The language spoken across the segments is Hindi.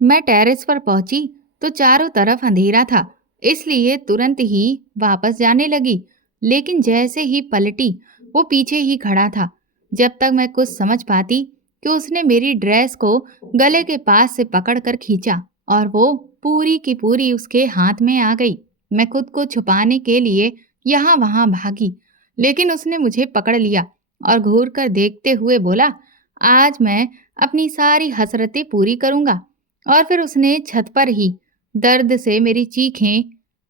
मैं टेरेस पर पहुंची तो चारों तरफ अंधेरा था, इसलिए तुरंत ही वापस जाने लगी। लेकिन जैसे ही पलटी, वो पीछे ही खड़ा था। जब तक मैं कुछ समझ पाती कि उसने मेरी ड्रेस को गले के पास से पकड़कर खींचा और वो पूरी की पूरी उसके हाथ में आ गई। मैं खुद को छुपाने के लिए यहाँ वहाँ भागी, लेकिन उसने मुझे पकड़ लिया और घूर कर देखते हुए बोला, आज मैं अपनी सारी हसरतें पूरी करूंगा। और फिर उसने छत पर ही दर्द से मेरी चीखें,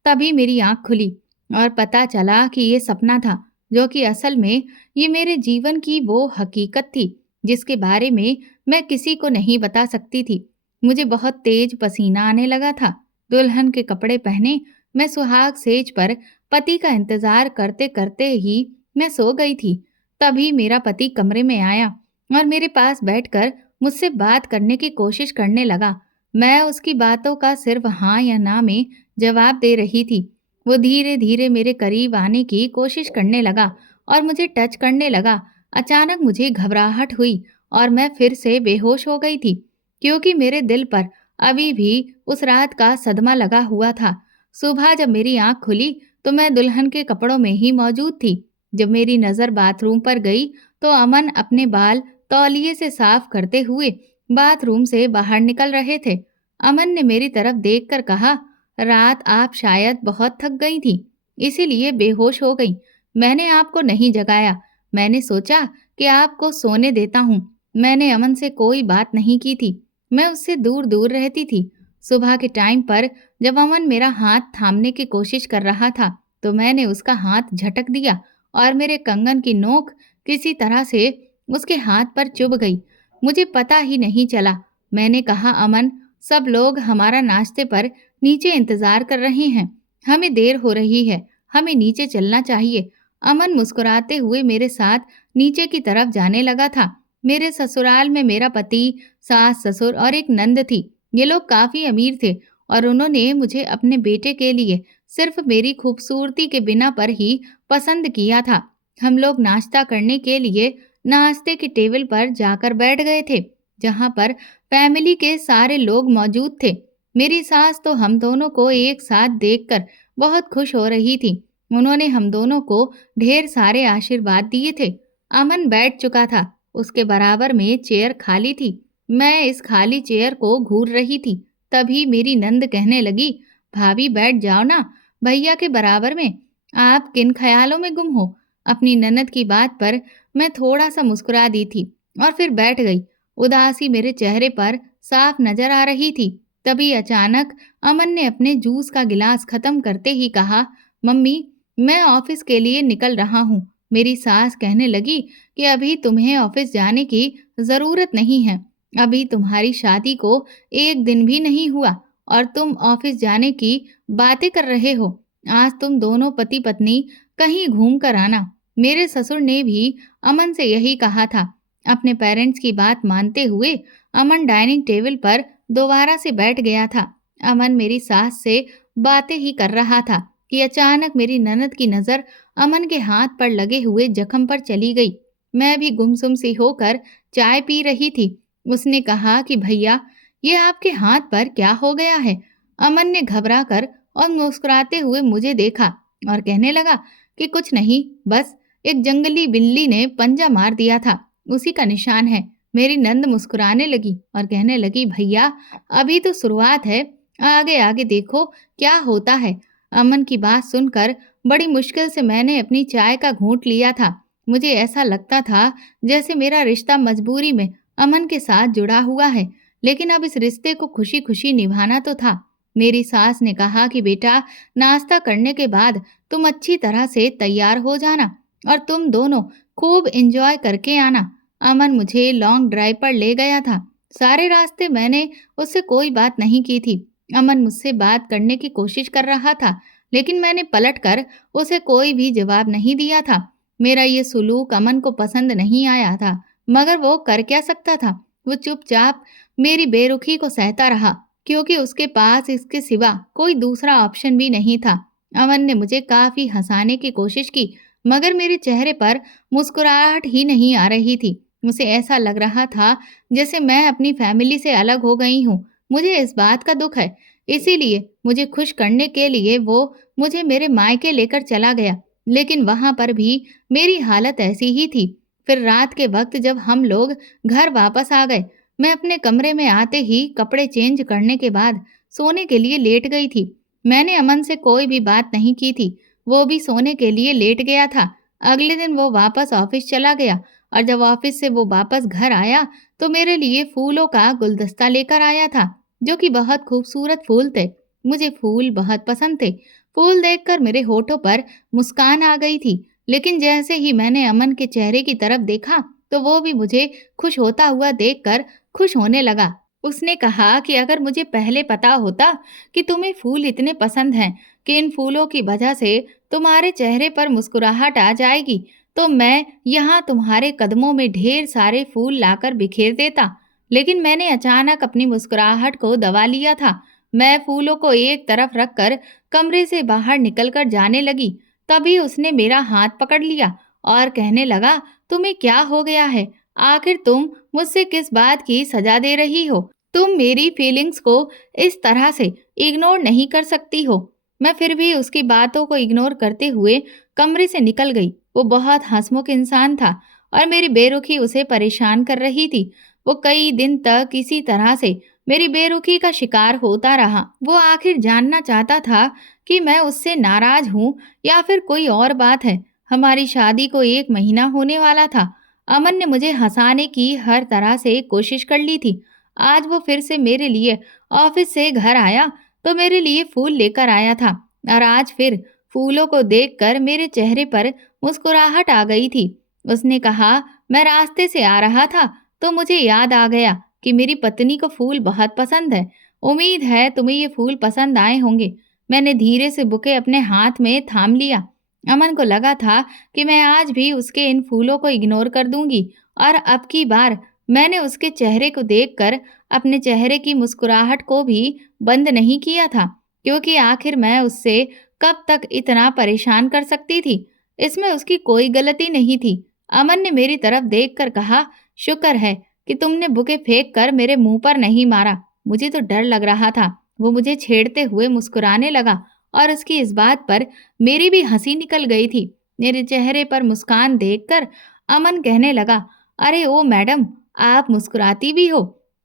तभी मेरी आंख खुली और पता चला कि ये सपना था, जो कि असल में ये मेरे जीवन की वो हकीकत थी जिसके बारे में मैं किसी को नहीं बता सकती थी। मुझे बहुत तेज पसीना आने लगा था। दुल्हन के कपड़े पहने मैं सुहाग सेज पर पति का इंतजार करते करते ही मैं सो गई थी। तभी मेरा पति कमरे में आया और मेरे पास बैठकर मुझसे बात करने की कोशिश करने लगा। मैं उसकी बातों का सिर्फ हाँ या ना में जवाब दे रही थी। वो धीरे धीरे मेरे करीब आने की कोशिश करने लगा और मुझे टच करने लगा। अचानक मुझे घबराहट हुई और मैं फिर से बेहोश हो गई थी, क्योंकि मेरे दिल पर अभी भी उस रात का सदमा लगा हुआ था। सुबह जब मेरी आंख खुली तो मैं दुल्हन के कपड़ों में ही मौजूद थी। जब मेरी नज़र बाथरूम पर गई तो अमन अपने बाल तौलिए से साफ करते हुए बाथरूम से बाहर निकल रहे थे। अमन ने मेरी तरफ देखकर कहा, रात आप शायद बहुत थक गई थी, इसीलिए बेहोश हो गई। मैंने आपको नहीं जगाया। मैंने सोचा कि आपको सोने देता हूँ। मैंने अमन से कोई बात नहीं की थी। मैं उससे दूर दूर रहती थी। सुबह के टाइम पर जब अमन मेरा हाथ थामने की कोशिश कर रहा था तो मैंने उसका हाथ झटक दिया और मेरे कंगन की नोक किसी तरह से उसके हाथ पर चुभ गई। मुझे पता ही नहीं चला। मैंने कहा, अमन, सब लोग हमारा नाश्ते पर नीचे इंतजार कर रहे हैं। हमें देर हो रही है। हमें नीचे चलना चाहिए। अमन मुस्कुराते हुए मेरे साथ नीचे की तरफ जाने लगा था। मेरे ससुराल में मेरा पति, सास, ससुर और एक नंद थी। ये लोग काफी अमीर थे और उन्होंने मुझे अपने बेटे के लिए सिर्फ मेरी खूबसूरती के बिना पर ही पसंद किया था। हम लोग नाश्ता करने के लिए नाश्ते के टेबल पर जाकर बैठ गए थे, जहां पर फैमिली के सारे लोग मौजूद थे। मेरी सास तो हम दोनों को एक साथ देखकर बहुत खुश हो रही थी। उन्होंने हम दोनों को ढेर सारे आशीर्वाद दिए थे। अमन बैठ चुका था। उसके बराबर में चेयर खाली थी। मैं इस खाली चेयर को घूर रही थी। तभी मेरी नंद कहने लगी, भाभी बैठ जाओ ना, भैया के बराबर में। आप किन ख्यालों में गुम हो? अपनी ननद की बात पर मैं थोड़ा सा मुस्कुरा दी थी और फिर बैठ गई। उदासी मेरे चेहरे पर साफ नजर आ रही थी। तभी अचानक अमन ने अपने जूस का गिलास खत्म करते ही कहा, मम्मी, मैं ऑफिस के लिए निकल रहा हूँ। मेरी सास कहने लगी कि अभी तुम्हें ऑफिस जाने की जरूरत नहीं है। अभी तुम्हारी शादी को एक दिन भी नहीं हुआ और तुम ऑफिस जाने की बातें कर रहे हो। आज तुम दोनों पति पत्नी कहीं घूम कर आना। मेरे ससुर ने भी अमन से यही कहा था। अपने पेरेंट्स की बात मानते हुए अमन डाइनिंग टेबल पर दोबारा से बैठ गया था। अमन मेरी सास से बातें ही कर रहा था कि अचानक मेरी ननद की नजर अमन के हाथ पर लगे हुए जख्म पर चली गई। मैं भी गुमसुम सी होकर चाय पी रही थी। उसने कहा कि भैया, ये आपके हाथ पर क्या हो गया है? अमन ने घबरा कर और मुस्कुराते हुए मुझे देखा और कहने लगा कि कुछ नहीं, बस एक जंगली बिल्ली ने पंजा मार दिया था, उसी का निशान है। मेरी नंद मुस्कुराने लगी और कहने लगी, भैया, अभी तो शुरुआत है, आगे आगे देखो क्या होता है। अमन की बात सुनकर बड़ी मुश्किल से मैंने अपनी चाय का घूंट लिया था। मुझे ऐसा लगता था जैसे मेरा रिश्ता मजबूरी में अमन के साथ जुड़ा हुआ है, लेकिन अब इस रिश्ते को खुशी खुशी निभाना तो था। मेरी सास ने कहा कि बेटा, नाश्ता करने के बाद तुम अच्छी तरह से तैयार हो जाना और तुम दोनों खूब एंजॉय करके आना। अमन मुझे लॉन्ग ड्राइव पर ले गया था। सारे रास्ते मैंने उससे कोई बात नहीं की थी। अमन मुझसे बात करने की कोशिश कर रहा था, लेकिन मैंने पलटकर उसे कोई भी जवाब नहीं दिया था। मेरा ये सुलूक अमन को पसंद नहीं आया था, मगर वो कर क्या सकता था? वो चुपचाप मेरी बेरुखी को सहता रहा, क्योंकि उसके पास इसके सिवा कोई दूसरा ऑप्शन भी नहीं था। अमन ने मुझे काफी हंसाने की कोशिश की, मगर मेरे चेहरे पर मुस्कुराहट ही नहीं आ रही थी। मुझे ऐसा लग रहा था जैसे मैं अपनी फैमिली से अलग हो गई हूँ, मुझे इस बात का दुख है। इसीलिए मुझे खुश करने के लिए वो मुझे मेरे मायके लेकर चला गया। लेकिन वहाँ पर भी मेरी हालत ऐसी ही थी। फिर रात के वक़्त जब हम लोग घर वापस आ गए, मैं अपने कमरे में आते ही कपड़े चेंज करने के बाद सोने के लिए लेट गई थी। मैंने अमन से कोई भी बात नहीं की थी। वो भी सोने के लिए लेट गया था। अगले दिन वो वापस ऑफ़िस चला गया और जब ऑफ़िस से वो वापस घर आया तो मेरे लिए फूलों का गुलदस्ता लेकर आया था, जो कि बहुत खूबसूरत फूल थे। मुझे फूल बहुत पसंद थे। फूल देखकर मेरे होठों पर मुस्कान आ गई थी। लेकिन जैसे ही मैंने अमन के चेहरे की तरफ देखा, तो वो भी मुझे खुश होता हुआ देखकर खुश होने लगा। उसने कहा कि अगर मुझे पहले पता होता कि तुम्हें फूल इतने पसंद हैं कि इन फूलों की वजह से तुम्हारे चेहरे पर मुस्कुराहट आ जाएगी, तो मैं यहाँ तुम्हारे कदमों में ढेर सारे फूल लाकर बिखेर देता। लेकिन मैंने अचानक अपनी मुस्कुराहट को दबा लिया था। मैं फूलों को एक तरफ रखकर कमरे से बाहर निकलकर जाने लगी। तभी उसने मेरा हाथ पकड़ लिया और कहने लगा, तुम्हें क्या हो गया है? आखिर तुम मुझसे किस बात की सजा दे रही हो? तुम मेरी फीलिंग्स को इस तरह से इग्नोर नहीं कर सकती हो। मैं फिर भी उसकी बातों को इग्नोर करते हुए कमरे से निकल गई। वो बहुत हंसमुख इंसान था और मेरी बेरुखी उसे परेशान कर रही थी। वो कई दिन तक इसी तरह से मेरी बेरुखी का शिकार होता रहा। वो आखिर जानना चाहता था कि मैं उससे नाराज हूँ या फिर कोई और बात है। हमारी शादी को 1 महीना होने वाला था। अमन ने मुझे हंसाने की हर तरह से कोशिश कर ली थी। आज वो फिर से मेरे लिए ऑफिस से घर आया तो मेरे लिए फूल लेकर आया था और आज फिर फूलों को देखकर मेरे चेहरे पर मुस्कुराहट आ गई थी। उसने कहा, मैं रास्ते से आ रहा था तो मुझे याद आ गया कि मेरी पत्नी को फूल बहुत पसंद है। उम्मीद है तुम्हें ये फूल पसंद आए होंगे। मैंने धीरे से बुके अपने हाथ में थाम लिया। अमन को लगा था कि मैं आज भी उसके इन फूलों को इग्नोर कर दूंगी और अब की बार मैंने उसके चेहरे को देखकर अपने चेहरे की मुस्कुराहट को भी बंद नहीं किया था, क्योंकि आखिर मैं उससे कब तक इतना परेशान कर सकती थी। इसमें उसकी कोई गलती नहीं थी। अमन ने मेरी तरफ देखकर कहा, शुक्र है कि तुमने बुके फेंक कर मेरे मुंह पर नहीं मारा। मुझे तो डर लग रहा था। वो मुझे छेड़ते हुए मुस्कुराने लगा और उसकी इस बात पर मेरी भी हंसी निकल गई थी। मेरे चेहरे पर मुस्कान देखकर अमन कहने लगा, अरे ओ मैडम, आप मुस्कुराती भी हो।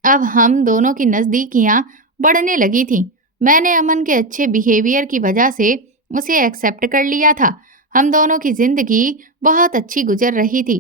अब हम दोनों की नज़दीकियां बढ़ने लगी थीं। मैंने अमन के अच्छे बिहेवियर की वजह से उसे एक्सेप्ट कर लिया था। हम दोनों की जिंदगी बहुत अच्छी गुजर रही थी।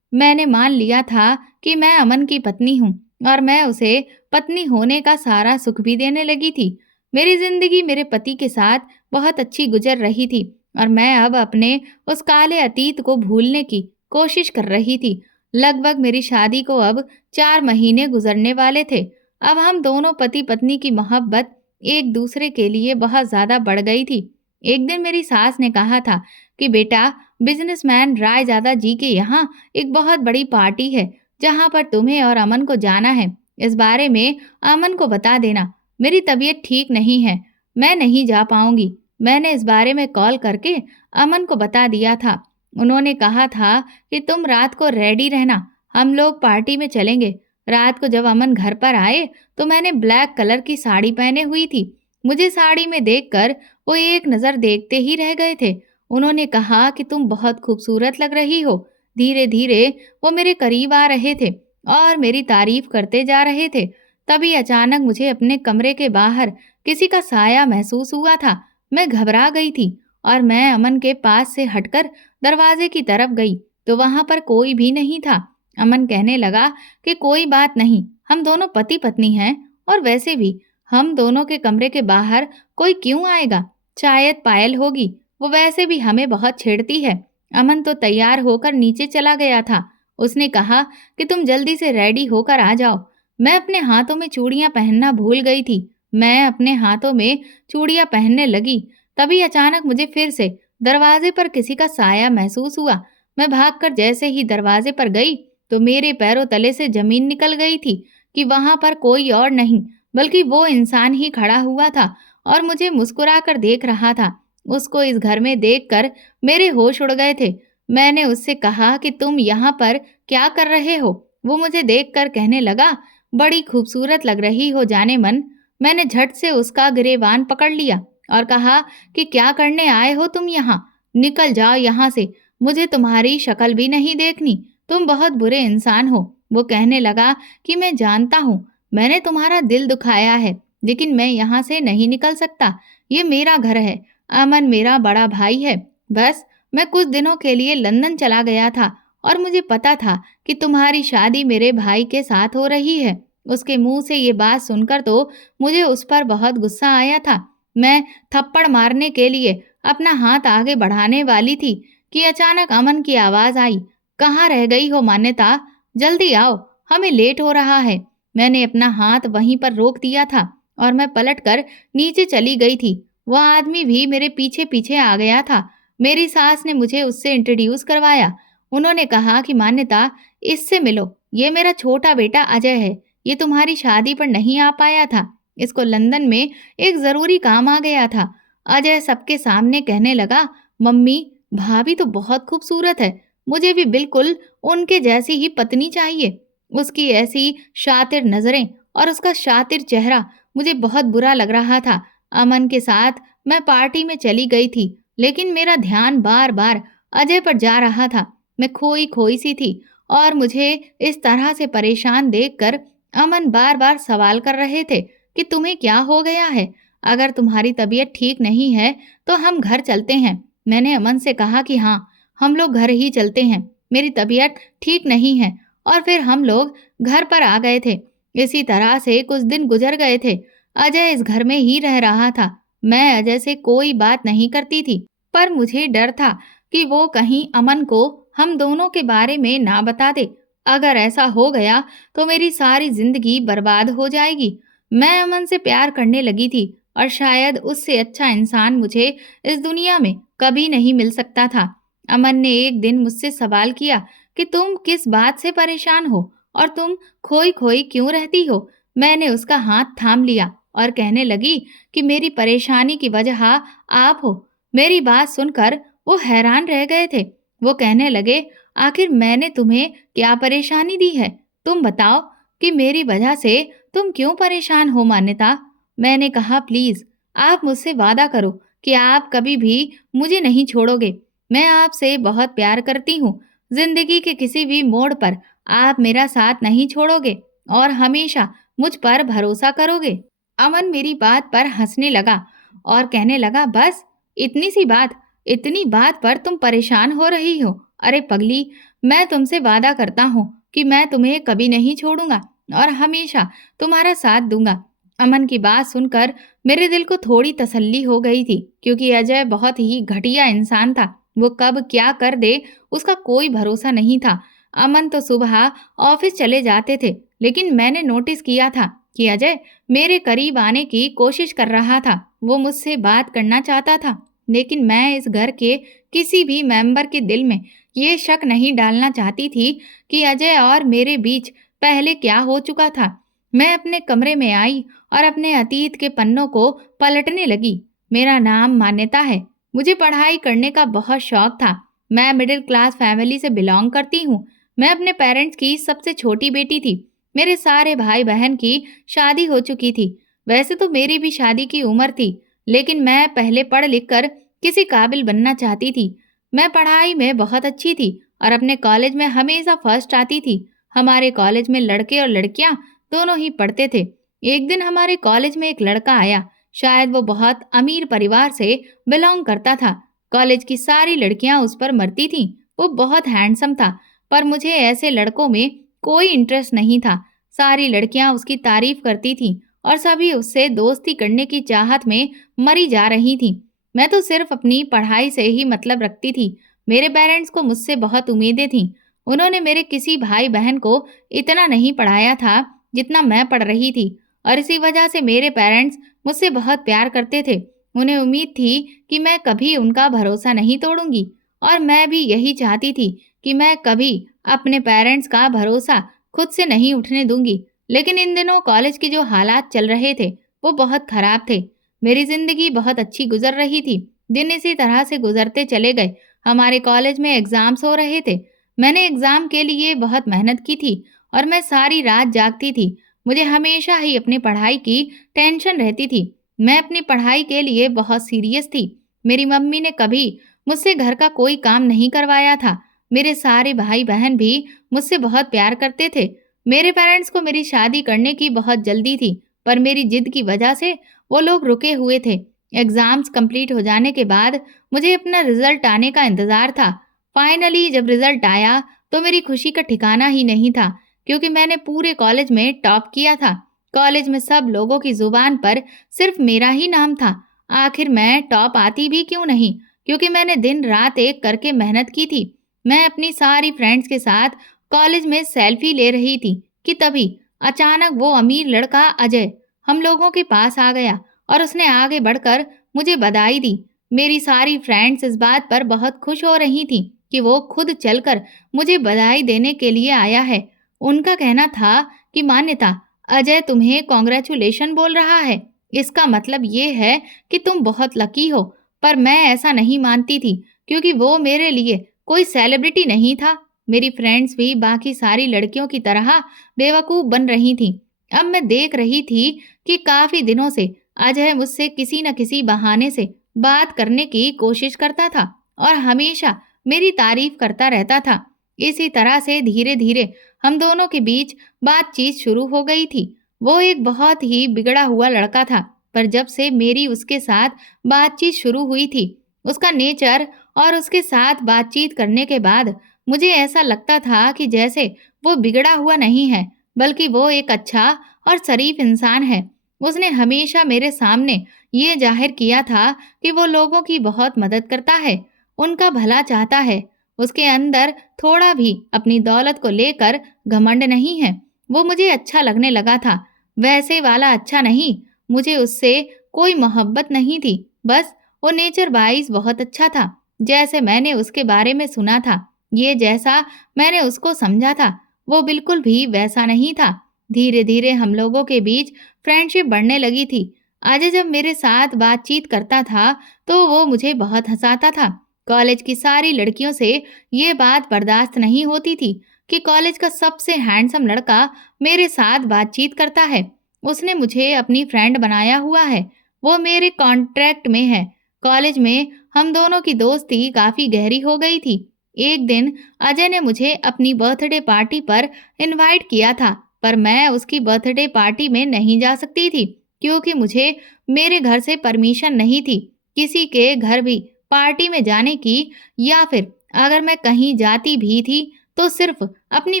मैंने मान लिया था कि मैं अमन की पत्नी हूँ और मैं उसे पत्नी होने का सारा सुख भी देने लगी थी। मेरी जिंदगी मेरे पति के साथ बहुत अच्छी गुजर रही थी और मैं अब अपने उस काले अतीत को भूलने की कोशिश कर रही थी। लगभग मेरी शादी को अब 4 महीने गुजरने वाले थे। अब हम दोनों पति पत्नी की मोहब्बत एक दूसरे के लिए बहुत ज़्यादा बढ़ गई थी। एक दिन मेरी सास ने कहा था कि बेटा, बिजनेसमैन रायजादा जी के यहाँ एक बहुत बड़ी पार्टी है जहाँ पर तुम्हें और अमन को जाना है। इस बारे में अमन को बता देना। मेरी तबीयत ठीक नहीं है, मैं नहीं जा पाऊंगी। मैंने इस बारे में कॉल करके अमन को बता दिया था। उन्होंने कहा था कि तुम रात को रेडी रहना, हम लोग पार्टी में चलेंगे। रात को जब अमन घर पर आए तो मैंने ब्लैक कलर की साड़ी पहने हुई थी। मुझे साड़ी में देखकर वो एक नज़र देखते ही रह गए थे। उन्होंने कहा कि तुम बहुत खूबसूरत लग रही हो। धीरे धीरे वो मेरे करीब आ रहे थे और मेरी तारीफ करते जा रहे थे। तभी अचानक मुझे अपने कमरे के बाहर किसी का साया महसूस हुआ था। मैं घबरा गई थी और मैं अमन के पास से हटकर दरवाजे की तरफ गई तो वहां पर कोई भी नहीं था। अमन कहने लगा कि कोई बात नहीं, हम दोनों पति पत्नी हैं और वैसे भी हम दोनों के कमरे के बाहर कोई क्यों आएगा? शायद पायल होगी, वो वैसे भी हमें बहुत छेड़ती है। अमन तो तैयार होकर नीचे चला गया था। उसने कहा कि तुम जल्दी से रेडी होकर आ जाओ। मैं अपने हाथों में चूड़ियां पहनना भूल गई थी। मैं अपने हाथों में चूड़ियां पहनने लगी। तभी अचानक मुझे फिर से दरवाजे पर किसी का साया महसूस हुआ। मैं भागकर जैसे ही दरवाजे पर गई तो मेरे पैरों तले से जमीन निकल गई थी कि वहां पर कोई और नहीं बल्कि वो इंसान ही खड़ा हुआ था और मुझे मुस्कुराकर देख रहा था। उसको इस घर में देखकर मेरे होश उड़ गए थे। मैंने उससे कहा कि तुम यहाँ पर क्या कर रहे हो? वो मुझे देखकर कहने लगा, बड़ी खूबसूरत लग रही हो जाने मन। मैंने झट से उसका गिरेबान पकड़ लिया और कहा कि क्या करने आए हो तुम यहाँ? निकल जाओ यहाँ से, मुझे तुम्हारी शक्ल भी नहीं देखनी, तुम बहुत बुरे इंसान हो। वो कहने लगा कि मैं जानता हूँ, मैंने तुम्हारा दिल दुखाया है, लेकिन मैं यहाँ से नहीं निकल सकता। ये मेरा घर है, अमन मेरा बड़ा भाई है। बस मैं कुछ दिनों के लिए लंदन चला गया था और मुझे पता था कि तुम्हारी शादी मेरे भाई के साथ हो रही है। उसके मुंह से ये बात सुनकर तो मुझे उस पर बहुत गुस्सा आया था। मैं थप्पड़ मारने के लिए अपना हाथ आगे बढ़ाने वाली थी कि अचानक अमन की आवाज आई, कहाँ रह गई हो मान्यता? जल्दी आओ, हमें लेट हो रहा है। मैंने अपना हाथ वहीं पर रोक दिया था और मैं पलटकर नीचे चली गई थी। वह आदमी भी मेरे पीछे पीछे आ गया था। मेरी सास ने मुझे उससे इंट्रोड्यूस करवाया। उन्होंने कहा कि मान्यता, इससे मिलो, ये मेरा छोटा बेटा अजय है। ये तुम्हारी शादी पर नहीं आ पाया था, इसको लंदन में एक जरूरी काम आ गया था। अजय सबके सामने कहने लगा, मम्मी, भाभी तो बहुत खूबसूरत है, मुझे भी बिल्कुल उनके जैसी ही पत्नी चाहिए। उसकी ऐसी शातिर नजरें और उसका शातिर चेहरा, मुझे बहुत बुरा लग रहा था। अमन के साथ मैं पार्टी में चली गई थी, लेकिन मेरा ध्यान बार बार अजय पर जा रहा था। मैं खोई खोई सी थी और मुझे इस तरह से परेशान देखकर अमन बार बार सवाल कर रहे थे कि तुम्हें क्या हो गया है? अगर तुम्हारी तबीयत ठीक नहीं है तो हम घर चलते हैं। मैंने अमन से कहा कि हाँ, हम लोग घर ही चलते हैं, मेरी तबीयत ठीक नहीं है। और फिर हम लोग घर पर आ गए थे। इसी तरह से कुछ दिन गुजर गए थे। अजय इस घर में ही रह रहा था। मैं अजय से कोई बात नहीं करती थी, पर मुझे डर था कि वो कहीं अमन को हम दोनों के बारे में ना बता दे। अगर ऐसा हो गया तो मेरी सारी जिंदगी बर्बाद हो जाएगी। मैं अमन से प्यार करने लगी थी और शायद उससे अच्छा इंसान मुझे इस दुनिया में कभी नहीं मिल सकता था। अमन ने एक दिन मुझसे सवाल किया कि तुम किस बात से परेशान हो और तुम खोई खोई क्यों रहती हो? मैंने उसका हाथ थाम लिया और कहने लगी कि मेरी परेशानी की वजह आप हो। मेरी बात सुनकर वो हैरान रह गए थे। वो कहने लगे, आखिर मैंने तुम्हें क्या परेशानी दी है? तुम बताओ कि मेरी वजह से तुम क्यों परेशान हो मान्यता? मैंने कहा, प्लीज आप मुझसे वादा करो कि आप कभी भी मुझे नहीं छोड़ोगे। मैं आपसे बहुत प्यार करती हूँ। जिंदगी के किसी भी मोड़ पर आप मेरा साथ नहीं छोड़ोगे और हमेशा मुझ पर भरोसा करोगे। अमन मेरी बात पर हंसने लगा और कहने लगा, बस इतनी सी बात, इतनी बात पर तुम परेशान हो रही हो? अरे पगली, मैं तुमसे वादा करता हूँ कि मैं तुम्हें कभी नहीं छोड़ूंगा और हमेशा तुम्हारा साथ दूंगा। अमन की बात सुनकर मेरे दिल को थोड़ी तसल्ली हो गई थी, क्योंकि अजय बहुत ही घटिया इंसान था। वो कब क्या कर दे उसका कोई भरोसा नहीं था। अमन तो सुबह ऑफिस चले जाते थे, लेकिन मैंने नोटिस किया था कि अजय मेरे करीब आने की कोशिश कर रहा था। वो मुझसे बात करना चाहता था, लेकिन मैं इस घर के किसी भी मेंबर के दिल में ये शक नहीं डालना चाहती थी कि अजय और मेरे बीच पहले क्या हो चुका था। मैं अपने कमरे में आई और अपने अतीत के पन्नों को पलटने लगी। मेरा नाम मान्यता है। मुझे पढ़ाई करने का बहुत शौक था। मैं मिडिल क्लास फैमिली से बिलोंग करती हूँ। मैं अपने पेरेंट्स की सबसे छोटी बेटी थी। मेरे सारे भाई बहन की शादी हो चुकी थी। वैसे तो मेरी भी शादी की उम्र थी, लेकिन मैं पहले पढ़ लिख कर किसी काबिल बनना चाहती थी। मैं पढ़ाई में बहुत अच्छी थी और अपने कॉलेज में हमेशा फर्स्ट आती थी। हमारे कॉलेज में लड़के और लड़कियां दोनों ही पढ़ते थे। एक दिन हमारे कॉलेज में एक लड़का आया। शायद वो बहुत अमीर परिवार से बिलोंग करता था। कॉलेज की सारी लड़कियां उस पर मरती थीं। वो बहुत हैंडसम था, पर मुझे ऐसे लड़कों में कोई इंटरेस्ट नहीं था। सारी लड़कियां उसकी तारीफ करती थीं और सभी उससे दोस्ती करने की चाहत में मरी जा रही थीं। मैं तो सिर्फ अपनी पढ़ाई से ही मतलब रखती थी। मेरे पेरेंट्स को मुझसे बहुत उम्मीदें थीं। उन्होंने मेरे किसी भाई बहन को इतना नहीं पढ़ाया था जितना मैं पढ़ रही थी, और इसी वजह से मेरे पेरेंट्स मुझसे बहुत प्यार करते थे। उन्हें उम्मीद थी कि मैं कभी उनका भरोसा नहीं तोड़ूंगी, और मैं भी यही चाहती थी कि मैं कभी अपने पेरेंट्स का भरोसा खुद से नहीं उठने दूंगी। लेकिन इन दिनों कॉलेज के जो हालात चल रहे थे वो बहुत खराब थे। मेरी जिंदगी बहुत अच्छी गुजर रही थी। दिन इसी तरह से गुजरते चले गए। हमारे कॉलेज में एग्जाम्स हो रहे थे। मैंने एग्जाम के लिए बहुत मेहनत की थी और मैं सारी रात जागती थी। मुझे हमेशा ही अपनी पढ़ाई की टेंशन रहती थी। मैं अपनी पढ़ाई के लिए बहुत सीरियस थी। मेरी मम्मी ने कभी मुझसे घर का कोई काम नहीं करवाया था। मेरे सारे भाई-बहन भी मुझसे बहुत प्यार करते थे। मेरे पेरेंट्स को मेरी शादी करने की बहुत जल्दी थी, पर मेरी जिद की वजह से वो लोग रुके हुए थे। एग्ज़ाम्स कंप्लीट हो जाने के बाद मुझे अपना रिज़ल्ट आने का इंतज़ार था। फाइनली जब रिज़ल्ट आया, तो मेरी खुशी का ठिकाना ही नहीं था, क्योंकि मैंने पूरे कॉलेज में टॉप किया था। कॉलेज में सब लोगों की ज़ुबान पर सिर्फ़ मेरा ही नाम था। आखिर मैं टॉप आती भी क्यों नहीं? क्योंकि मैंने दिन-रात एक करके मेहनत की थी। मैं अपनी सारी फ्रेंड्स के साथ कॉलेज में सेल्फी ले रही थी कि तभी अचानक वो अमीर लड़का अजय हम लोगों के पास आ गया और उसने आगे बढ़कर मुझे बधाई दी। मेरी सारी फ्रेंड्स इस बात पर बहुत खुश हो रही थीं कि वो खुद चलकर मुझे बधाई देने के लिए आया है। उनका कहना था कि मान्यता, अजय तुम्हें कॉन्ग्रेचुलेशन बोल रहा है। इसका मतलब ये है कि तुम बहुत लकी हो। पर मैं ऐसा नहीं मानती थी, क्योंकि वो मेरे लिए कोई सेलिब्रिटी नहीं था। मेरी फ्रेंड्स भी बाकी सारी लड़कियों की तरह बेवकूफ़ बन रही थीं। अब मैं देख रही थी कि काफ़ी दिनों से अजय मुझसे किसी न किसी बहाने से बात करने की कोशिश करता था और हमेशा मेरी तारीफ करता रहता था। इसी तरह से धीरे-धीरे हम दोनों के बीच बातचीत शुरू हो गई थी। वो एक बहुत ही बिगड़ा हुआ लड़का था, पर जब से मेरी उसके साथ बातचीत शुरू हुई थी, उसका नेचर और उसके साथ बातचीत करने के बाद मुझे ऐसा लगता था कि जैसे वो बिगड़ा हुआ नहीं है, बल्कि वो एक अच्छा और शरीफ इंसान है। उसने हमेशा मेरे सामने ये जाहिर किया था कि वो लोगों की बहुत मदद करता है, उनका भला चाहता है। उसके अंदर थोड़ा भी अपनी दौलत को लेकर घमंड नहीं है। वो मुझे अच्छा लगने लगा था। वैसे वाला अच्छा नहीं, मुझे उससे कोई मोहब्बत नहीं थी। बस वो नेचर वाइज बहुत अच्छा था। जैसे मैंने उसके बारे में सुना था, ये जैसा मैंने उसको समझा था, वो बिल्कुल भी वैसा नहीं था। धीरे-धीरे हम लोगों के बीच फ्रेंडशिप बढ़ने लगी थी। अजय जब मेरे साथ बातचीत करता था, तो वो मुझे बहुत हँसाता था। कॉलेज की सारी लड़कियों से ये बात बर्दाश्त नहीं होती थी कि कॉलेज का सबसे हैंडसम लड़का मेरे साथ बातचीत करता है। उसने मुझे अपनी फ्रेंड बनाया हुआ है। वो मेरे कॉन्ट्रैक्ट में है। कॉलेज में हम दोनों की दोस्ती काफ़ी गहरी हो गई थी। एक दिन अजय ने मुझे अपनी बर्थडे पार्टी पर इनवाइट किया था, पर मैं उसकी बर्थडे पार्टी में नहीं जा सकती थी, क्योंकि मुझे मेरे घर से परमिशन नहीं थी किसी के घर भी पार्टी में जाने की, या फिर अगर मैं कहीं जाती भी थी, तो सिर्फ अपनी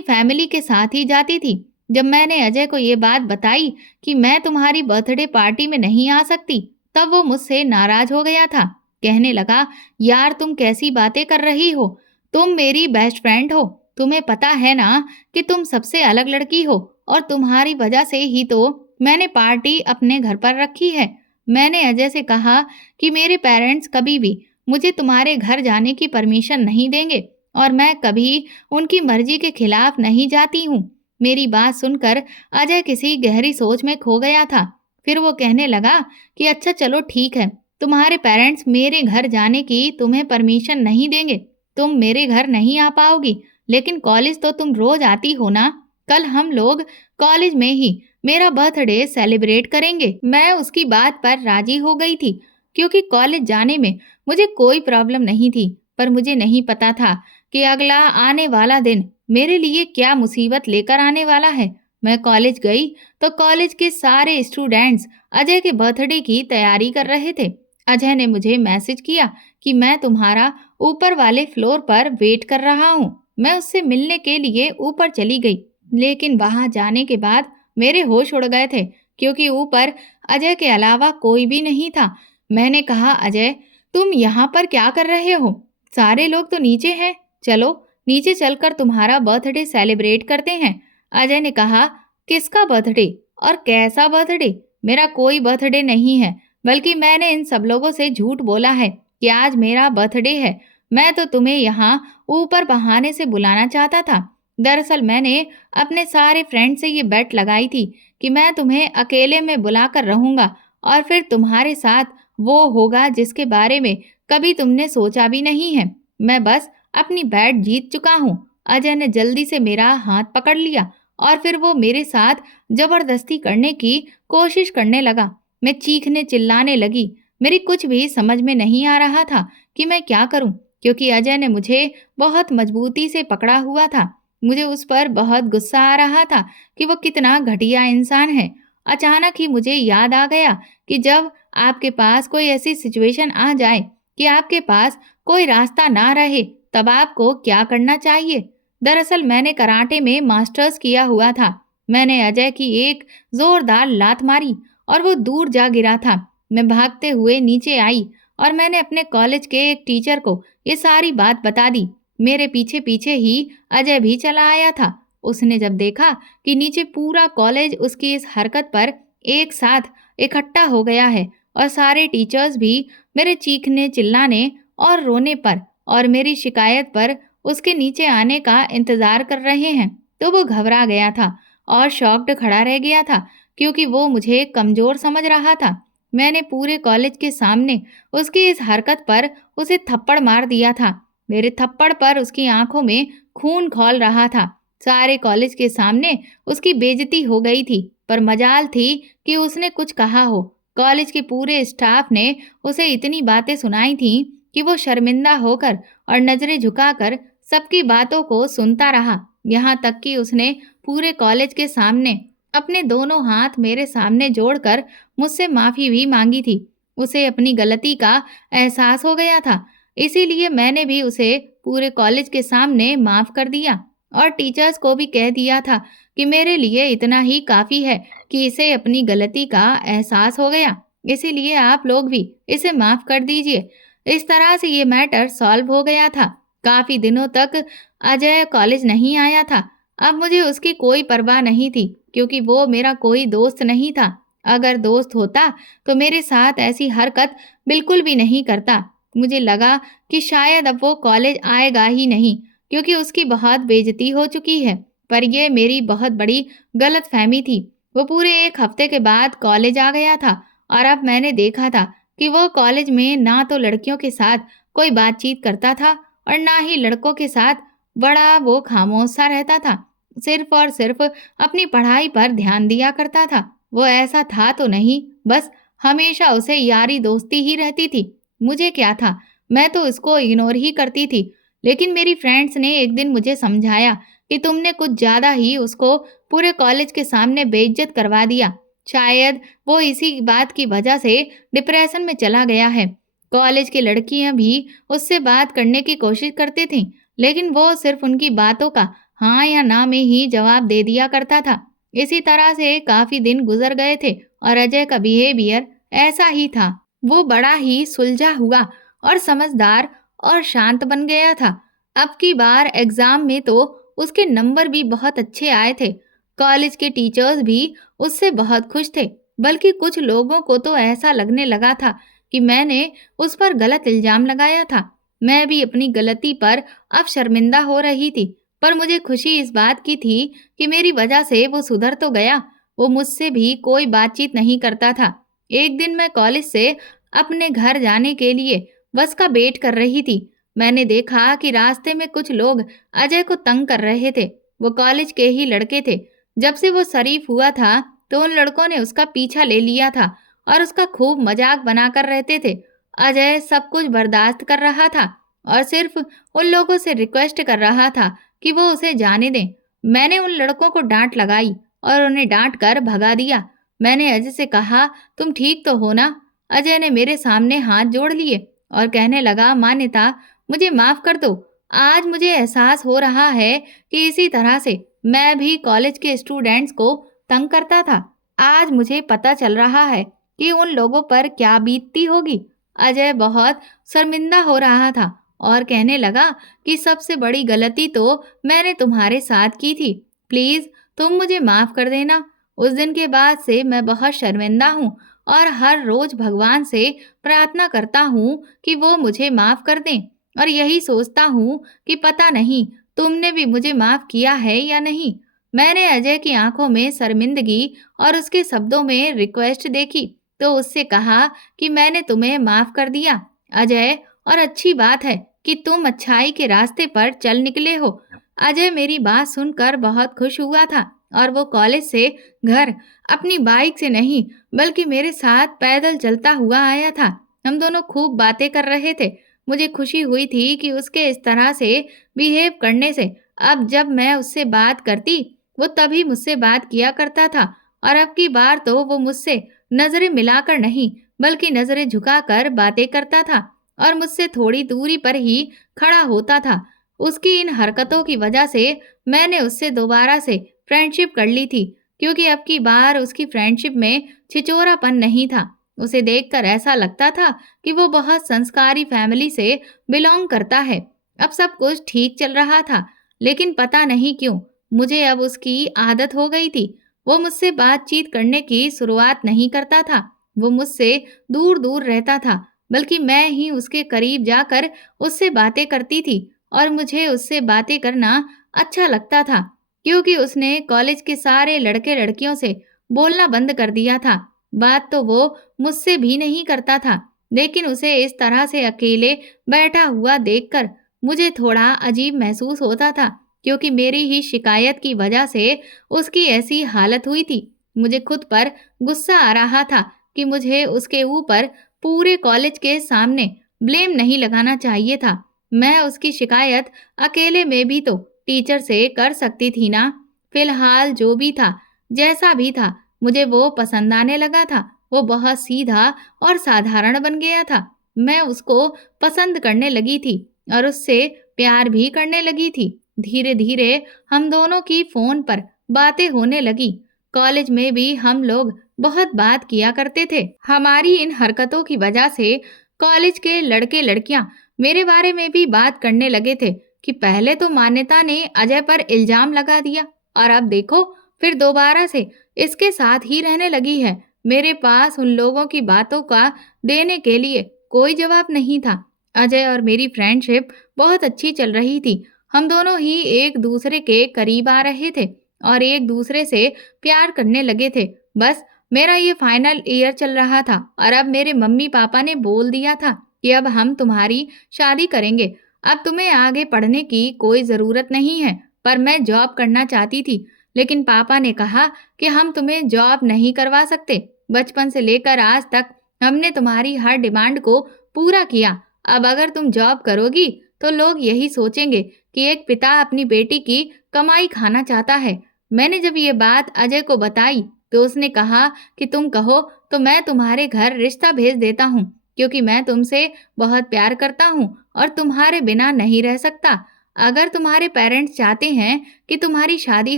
फैमिली के साथ ही जाती थी। जब मैंने अजय को ये बात बताई कि मैं तुम्हारी बर्थडे पार्टी में नहीं आ सकती, तब वो मुझसे नाराज हो गया था। कहने लगा, यार तुम कैसी बातें कर रही हो? तुम मेरी बेस्ट फ्रेंड हो। तुम्हें पता है ना कि तुम सबसे अलग लड़की हो, और तुम्हारी वजह से ही तो मैंने पार्टी अपने घर पर रखी है। मैंने अजय से कहा कि मेरे पेरेंट्स कभी भी मुझे तुम्हारे घर जाने की परमिशन नहीं देंगे, और मैं कभी उनकी मर्जी के खिलाफ नहीं जाती हूँ। मेरी बात सुनकर अजय किसी गहरी सोच में खो गया था। फिर वो कहने लगा कि अच्छा चलो ठीक है, तुम्हारे पेरेंट्स मेरे घर जाने की तुम्हें परमिशन नहीं देंगे, तुम मेरे घर नहीं आ पाओगी, लेकिन कॉलेज तो तुम रोज आती हो ना। कल हम लोग कॉलेज में ही मेरा बर्थडे सेलिब्रेट करेंगे। मैं उसकी बात पर राजी हो गई थी, क्योंकि कॉलेज जाने में मुझे कोई प्रॉब्लम नहीं थी। पर मुझे नहीं पता था कि अगला आने वाला दिन मेरे लिए क्या मुसीबत लेकर आने वाला है। मैं कॉलेज गई तो कॉलेज के सारे स्टूडेंट्स अजय के बर्थडे की तैयारी कर रहे थे। अजय ने मुझे मैसेज किया कि मैं तुम्हारा ऊपर वाले फ्लोर पर वेट कर रहा हूँ। मैं उससे मिलने के लिए ऊपर चली गई, लेकिन वहां जाने के बाद मेरे होश उड़ गए थे, क्योंकि ऊपर अजय के अलावा कोई भी नहीं था। मैंने कहा, अजय तुम यहाँ पर क्या कर रहे हो? सारे लोग तो नीचे हैं। चलो नीचे चलकर तुम्हारा बर्थडे सेलिब्रेट करते हैं। अजय ने कहा, किसका बर्थडे और कैसा बर्थडे? मेरा कोई बर्थडे नहीं है, बल्कि मैंने इन सब लोगों से झूठ बोला है कि आज मेरा बर्थडे है। मैं तो तुम्हें यहाँ ऊपर बहाने से बुलाना चाहता था। दरअसल मैंने अपने सारे फ्रेंड से ये बेट लगाई थी कि मैं तुम्हें अकेले में बुलाकर रहूंगा, और फिर तुम्हारे साथ वो होगा जिसके बारे में कभी तुमने सोचा भी नहीं है। मैं बस अपनी बैट जीत चुका हूँ। अजय ने जल्दी से मेरा हाथ पकड़ लिया और फिर वो मेरे साथ जबरदस्ती करने की कोशिश करने लगा। मैं चीखने चिल्लाने लगी। मेरी कुछ भी समझ में नहीं आ रहा था कि मैं क्या करूं, क्योंकि अजय ने मुझे बहुत मजबूती से पकड़ा हुआ था। मुझे उस पर बहुत गुस्सा आ रहा था कि वो कितना घटिया इंसान है। अचानक ही मुझे याद आ गया कि जब आपके पास कोई ऐसी सिचुएशन आ जाए कि आपके पास कोई रास्ता ना रहे, तब आपको क्या करना चाहिए। दरअसल मैंने कराटे में मास्टर्स किया हुआ था। मैंने अजय की एक जोरदार लात मारी और वो दूर जा गिरा था। मैं भागते हुए नीचे आई और मैंने अपने कॉलेज के एक टीचर को ये सारी बात बता दी। मेरे पीछे पीछे ही अजय भी चला आया था। उसने जब देखा कि नीचे पूरा कॉलेज उसकी इस हरकत पर एक साथ इकट्ठा हो गया है और सारे टीचर्स भी मेरे चीखने चिल्लाने और रोने पर और मेरी शिकायत पर उसके नीचे आने का इंतजार कर रहे हैं, तो वो घबरा गया था और शॉक्ड खड़ा रह गया था, क्योंकि वो मुझे कमजोर समझ रहा था। मैंने पूरे कॉलेज के सामने उसकी इस हरकत पर उसे थप्पड़ मार दिया था। मेरे थप्पड़ पर उसकी आंखों में खून खौल रहा था। सारे कॉलेज के सामने उसकी बेइज्जती हो गई थी, पर मजाल थी कि उसने कुछ कहा हो। कॉलेज के पूरे स्टाफ ने उसे इतनी बातें सुनाई थीं कि वो शर्मिंदा होकर और नजरें झुकाकर सबकी बातों को सुनता रहा। यहाँ तक कि उसने पूरे कॉलेज के सामने अपने दोनों हाथ मेरे सामने जोड़कर मुझसे माफी भी मांगी थी। उसे अपनी गलती का एहसास हो गया था, इसीलिए मैंने भी उसे पूरे कॉलेज के सामने माफ कर दिया और टीचर्स को भी कह दिया था कि मेरे लिए इतना ही काफी है कि इसे अपनी गलती का एहसास हो गया, इसीलिए आप लोग भी इसे माफ कर दीजिए। इस तरह से ये मैटर सॉल्व हो गया था। काफी दिनों तक अजय कॉलेज नहीं आया था। अब मुझे उसकी कोई परवाह नहीं थी, क्योंकि वो मेरा कोई दोस्त नहीं था। अगर दोस्त होता तो मेरे साथ ऐसी हरकत बिल्कुल भी नहीं करता। मुझे लगा कि शायद अब वो कॉलेज आएगा ही नहीं, क्योंकि उसकी बहुत बेइज्जती हो चुकी है। पर यह मेरी बहुत बड़ी गलतफहमी थी। वो पूरे एक हफ्ते के बाद कॉलेज आ गया था और अब मैंने देखा था कि वो कॉलेज में ना तो लड़कियों के साथ कोई बातचीत करता था और ना ही लड़कों के साथ। बड़ा वो खामोश सा रहता था, सिर्फ और सिर्फ अपनी पढ़ाई पर ध्यान दिया करता था। वो ऐसा था तो नहीं, बस हमेशा उसे यारी दोस्ती ही रहती थी। मुझे क्या था, मैं तो इसको इग्नोर ही करती थी। लेकिन मेरी फ्रेंड्स ने एक दिन मुझे समझाया कि तुमने कुछ ज़्यादा ही उसको पूरे कॉलेज के सामने बेइज्जत करवा दिया। शायद वो इसी बात की वजह से डिप्रेशन में चला गया है। कॉलेज की लड़कियां भी उससे बात करने की कोशिश करती थीं, लेकिन वो सिर्फ उनकी बातों का हाँ या ना में ही जवाब दे दिया करता था। इसी तरह से काफी दिन गुजर गए थे और अजय का बिहेवियर ऐसा ही था। वो बड़ा ही सुलझा हुआ और समझदार और शांत बन गया था। अब की बार एग्जाम में तो उसके नंबर भी बहुत अच्छे आए थे। कॉलेज के टीचर्स भी उससे बहुत खुश थे। बल्कि कुछ लोगों को तो ऐसा लगने लगा था कि मैंने उस पर गलत इल्जाम लगाया था। मैं भी अपनी गलती पर अब शर्मिंदा हो रही थी, पर मुझे खुशी इस बात की थी कि मेरी वजह से वो सुधर तो गया। वो मुझसे भी कोई बातचीत नहीं करता था। एक दिन मैं कॉलेज से अपने घर जाने के लिए बस का वेट कर रही थी। मैंने देखा कि रास्ते में कुछ लोग अजय को तंग कर रहे थे। वो कॉलेज के ही लड़के थे। जब से वो शरीफ हुआ था, तो उन लड़कों ने उसका पीछा ले लिया था और उसका खूब मजाक बनाकर रहते थे। अजय सब कुछ बर्दाश्त कर रहा था और सिर्फ उन लोगों से रिक्वेस्ट कर रहा था कि वो उसे जाने दें। मैंने उन लड़कों को डांट लगाई और उन्हें डांट कर भगा दिया। मैंने अजय से कहा, तुम ठीक तो हो ना? अजय ने मेरे सामने हाथ जोड़ लिए और कहने लगा, मान्यता, मुझे माफ कर दो। आज मुझे एहसास हो रहा है कि इसी तरह से मैं भी कॉलेज के स्टूडेंट्स को तंग करता था। आज मुझे पता चल रहा है कि उन लोगों पर क्या बीतती होगी। अजय बहुत शर्मिंदा हो रहा था और कहने लगा कि सबसे बड़ी गलती तो मैंने तुम्हारे साथ की थी। प्लीज तुम मुझे माफ कर देना। उस दिन के बाद से मैं बहुत शर्मिंदा हूँ और हर रोज भगवान से प्रार्थना करता हूँ कि वो मुझे माफ कर दें, और यही सोचता हूँ कि पता नहीं तुमने भी मुझे माफ किया है या नहीं। मैंने अजय की आंखों में शर्मिंदगी और उसके शब्दों में रिक्वेस्ट देखी, तो उससे कहा कि मैंने तुम्हें माफ कर दिया अजय, और अच्छी बात है कि तुम अच्छाई के रास्ते पर चल निकले हो। अजय मेरी बात सुनकर बहुत खुश हुआ था। और वो कॉलेज से घर अपनी बाइक से नहीं बल्कि मेरे साथ पैदल चलता हुआ आया था। हम दोनों खूब बातें कर रहे थे। मुझे खुशी हुई थी कि उसके इस तरह से बिहेव करने से अब जब मैं उससे बात करती वो तभी मुझसे बात किया करता था, और अब की बार तो वो मुझसे नजरें मिलाकर नहीं बल्कि नजरें झुकाकर बातें करता था और मुझसे थोड़ी दूरी पर ही खड़ा होता था। उसकी इन हरकतों की वजह से मैंने उससे दोबारा से फ्रेंडशिप कर ली थी, क्योंकि अब की बार उसकी फ्रेंडशिप में छिचोरापन नहीं था। उसे देखकर ऐसा लगता था कि वो बहुत संस्कारी फैमिली से बिलोंग करता है। अब सब कुछ ठीक चल रहा था, लेकिन पता नहीं क्यों मुझे अब उसकी आदत हो गई थी। वो मुझसे बातचीत करने की शुरुआत नहीं करता था। वो मुझसे दूर दूर रहता था, बल्कि मैं ही उसके करीब जाकर उससे बातें करती थी, और मुझे उससे बातें करना अच्छा लगता था, क्योंकि उसने कॉलेज के सारे लड़के लड़कियों से बोलना बंद कर दिया था। बात तो वो मुझसे भी नहीं करता था, लेकिन उसे इस तरह से अकेले बैठा हुआ देखकर मुझे थोड़ा अजीब महसूस होता था, क्योंकि मेरी ही शिकायत की वजह से उसकी ऐसी हालत हुई थी। मुझे खुद पर गुस्सा आ रहा था कि मुझे उसके ऊपर पूरे कॉलेज के सामने ब्लेम नहीं लगाना चाहिए था। मैं उसकी शिकायत अकेले में भी तो टीचर से कर सकती थी ना। फिलहाल जो भी था, जैसा भी था, मुझे वो पसंद आने लगा था। वो बहुत सीधा और साधारण बन गया था। मैं उसको पसंद करने लगी थी और उससे प्यार भी करने लगी थी। धीरे धीरे हम दोनों की फोन पर बातें होने लगी। कॉलेज में भी हम लोग बहुत बात किया करते थे। हमारी इन हरकतों की वजह से कॉलेज के लड़के लड़कियां मेरे बारे में भी बात करने लगे थे कि पहले तो मान्यता ने अजय पर इल्जाम लगा दिया, और अब देखो फिर दोबारा से इसके साथ ही रहने लगी है। मेरे पास उन लोगों की बातों का देने के लिए कोई जवाब नहीं था। अजय और मेरी फ्रेंडशिप बहुत अच्छी चल रही थी। हम दोनों ही एक दूसरे के करीब आ रहे थे और एक दूसरे से प्यार करने लगे थे। बस मेरा ये फाइनल ईयर चल रहा था और अब मेरे मम्मी पापा ने बोल दिया था कि अब हम तुम्हारी शादी करेंगे। अब तुम्हें आगे पढ़ने की कोई ज़रूरत नहीं है। पर मैं जॉब करना चाहती थी, लेकिन पापा ने कहा कि हम तुम्हें जॉब नहीं करवा सकते। बचपन से लेकर आज तक हमने तुम्हारी हर डिमांड को पूरा किया। अब अगर तुम जॉब करोगी तो लोग यही सोचेंगे कि एक पिता अपनी बेटी की कमाई खाना चाहता है। मैंने जब ये बात अजय को बताई तो उसने कहा कि तुम कहो तो मैं तुम्हारे घर रिश्ता भेज देता हूँ, क्योंकि मैं तुमसे बहुत प्यार करता हूँ और तुम्हारे बिना नहीं रह सकता। अगर तुम्हारे पेरेंट्स चाहते हैं कि तुम्हारी शादी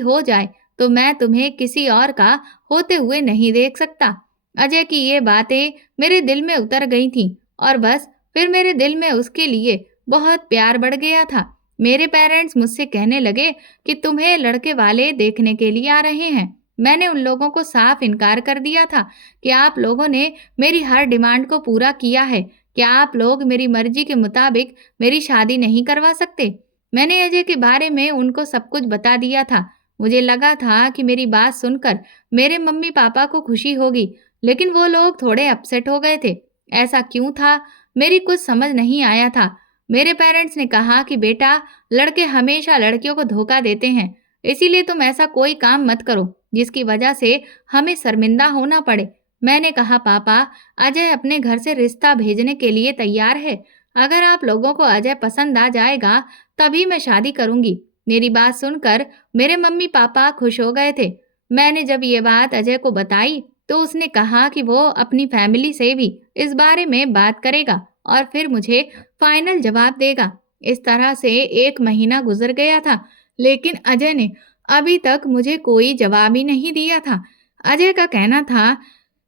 हो जाए तो मैं तुम्हें किसी और का होते हुए नहीं देख सकता। अजय की ये बातें मेरे दिल में उतर गई थीं, और बस फिर मेरे दिल में उसके लिए बहुत प्यार बढ़ गया था। मेरे पेरेंट्स मुझसे कहने लगे कि तुम्हें लड़के वाले देखने के लिए आ रहे हैं। मैंने उन लोगों को साफ इनकार कर दिया था कि आप लोगों ने मेरी हर डिमांड को पूरा किया है। क्या आप लोग मेरी मर्जी के मुताबिक मेरी शादी नहीं करवा सकते? मैंने अजय के बारे में उनको सब कुछ बता दिया था। मुझे लगा था कि मेरी बात सुनकर मेरे मम्मी पापा को खुशी होगी, लेकिन वो लोग थोड़े अपसेट हो गए थे। ऐसा क्यों था, मेरी कुछ समझ नहीं आया था। मेरे पेरेंट्स ने कहा कि बेटा, लड़के हमेशा लड़कियों को धोखा देते हैं, इसीलिए तुम ऐसा कोई काम मत करो जिसकी वजह से हमें शर्मिंदा होना पड़े। मैंने कहा पापा, अजय अपने घर से रिश्ता भेजने के लिए तैयार है। अगर आप लोगों को अजय पसंद आ जाएगा तभी मैं शादी करूंगी। मेरी बात सुनकर मेरे मम्मी पापा खुश हो गए थे। मैंने जब ये बात अजय को बताई तो उसने कहा कि वो अपनी फैमिली से भी इस बारे में बात करेगा और फिर मुझे फाइनल जवाब देगा। इस तरह से 1 महीना गुजर गया था, लेकिन अजय ने अभी तक मुझे कोई जवाब ही नहीं दिया था। अजय का कहना था